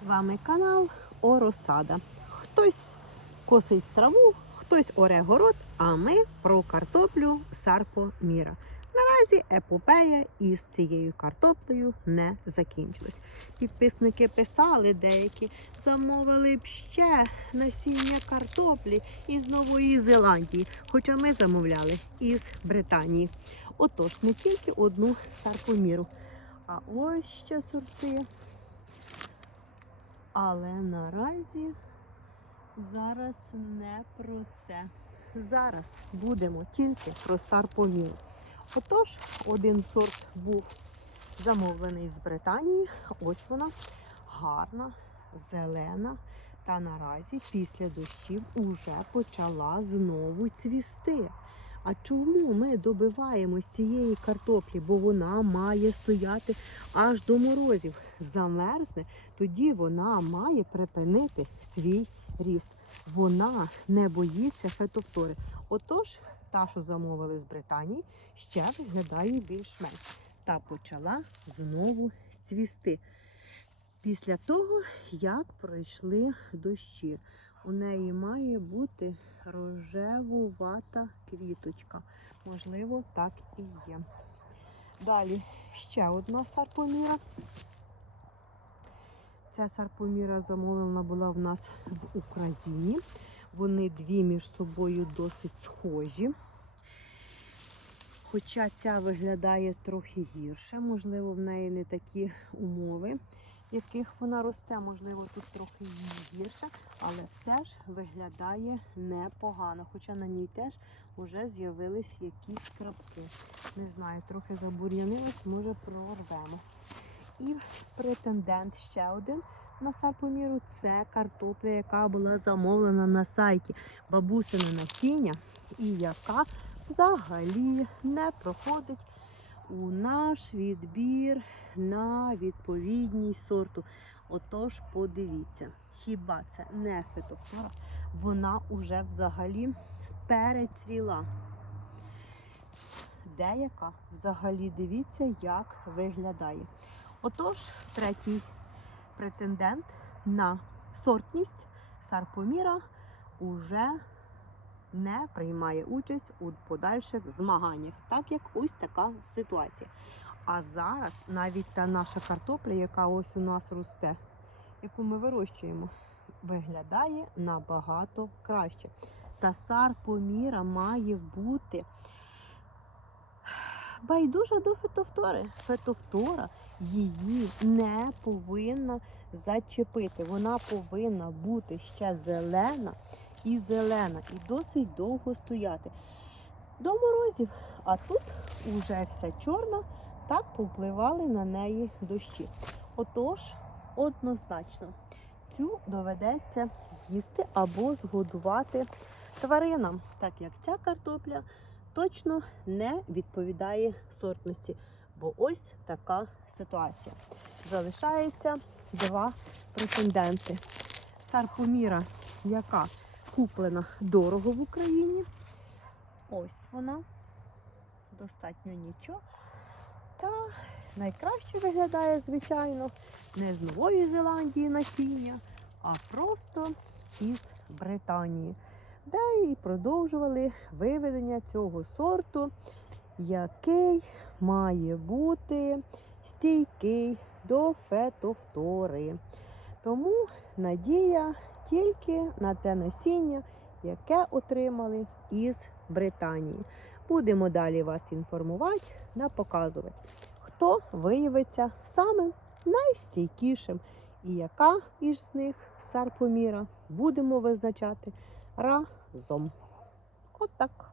З вами канал Оросада. Хтось косить траву, хтось оре город, а ми про картоплю Сарпо Міра. Наразі епопея із цією картоплею не закінчилась. Підписники писали деякі, замовили б ще насіння картоплі із Нової Зеландії, хоча ми замовляли із Британії. Отож, не тільки одну сарпоміру, а ось ще сорти. Але наразі зараз не про це. Зараз будемо тільки про сарпоміру. Отож, один сорт був замовлений з Британії. Ось вона гарна, зелена. Та наразі після дощів уже почала знову цвісти. А чому ми добиваємось цієї картоплі? Бо вона має стояти аж до морозів. Замерзне, тоді вона має припинити свій ріст. Вона не боїться фетофтори. Отож, та, що замовили з Британії, ще виглядає більш-менш. Та почала знову цвісти. Після того, як пройшли дощі, у неї має бути рожевувата квіточка. Можливо, так і є. Далі ще одна сарпоміра. Ця сарпоміра замовлена була в нас в Україні. Вони дві між собою досить схожі. Хоча ця виглядає трохи гірше, можливо, в неї не такі умови, яких вона росте, можливо, тут трохи її гірше, але все ж виглядає непогано. Хоча на ній теж вже з'явились якісь крапки. Не знаю, трохи забур'янилось, може прорвемо. І претендент ще один на сапоміру це картопля, яка була замовлена на сайті бабусине насіння і яка взагалі не проходить у наш відбір на відповідність сорту. Отож, подивіться, хіба це не фитофтора? Вона уже взагалі перецвіла. Деяка взагалі дивіться, як виглядає. Отож, третій претендент на сортність Сарпоміра уже не приймає участь у подальших змаганнях, так як ось така ситуація. А зараз навіть та наша картопля, яка ось у нас росте, яку ми вирощуємо, виглядає набагато краще. Та сарпоміра має бути байдужа до фетофтори. Фетофтора її не повинна зачепити. Вона повинна бути ще зелена і зелена, і досить довго стояти. До морозів, а тут уже вся чорна, так повпливали на неї дощі. Отож, однозначно, цю доведеться з'їсти або згодувати тваринам, так як ця картопля точно не відповідає сортності. Бо ось така ситуація. Залишається два претенденти. Сарпоміра, яка куплена дорого в Україні. Ось вона. Достатньо нічого. Та найкраще виглядає, звичайно, не з Нової Зеландії насіння, а просто із Британії, де і продовжували виведення цього сорту, який має бути стійкий до фетофтори. Тому надія тільки на те насіння, яке отримали із Британії. Будемо далі вас інформувати та показувати, хто виявиться самим найстійкішим і яка із них сарпоміра будемо визначати разом. Отак.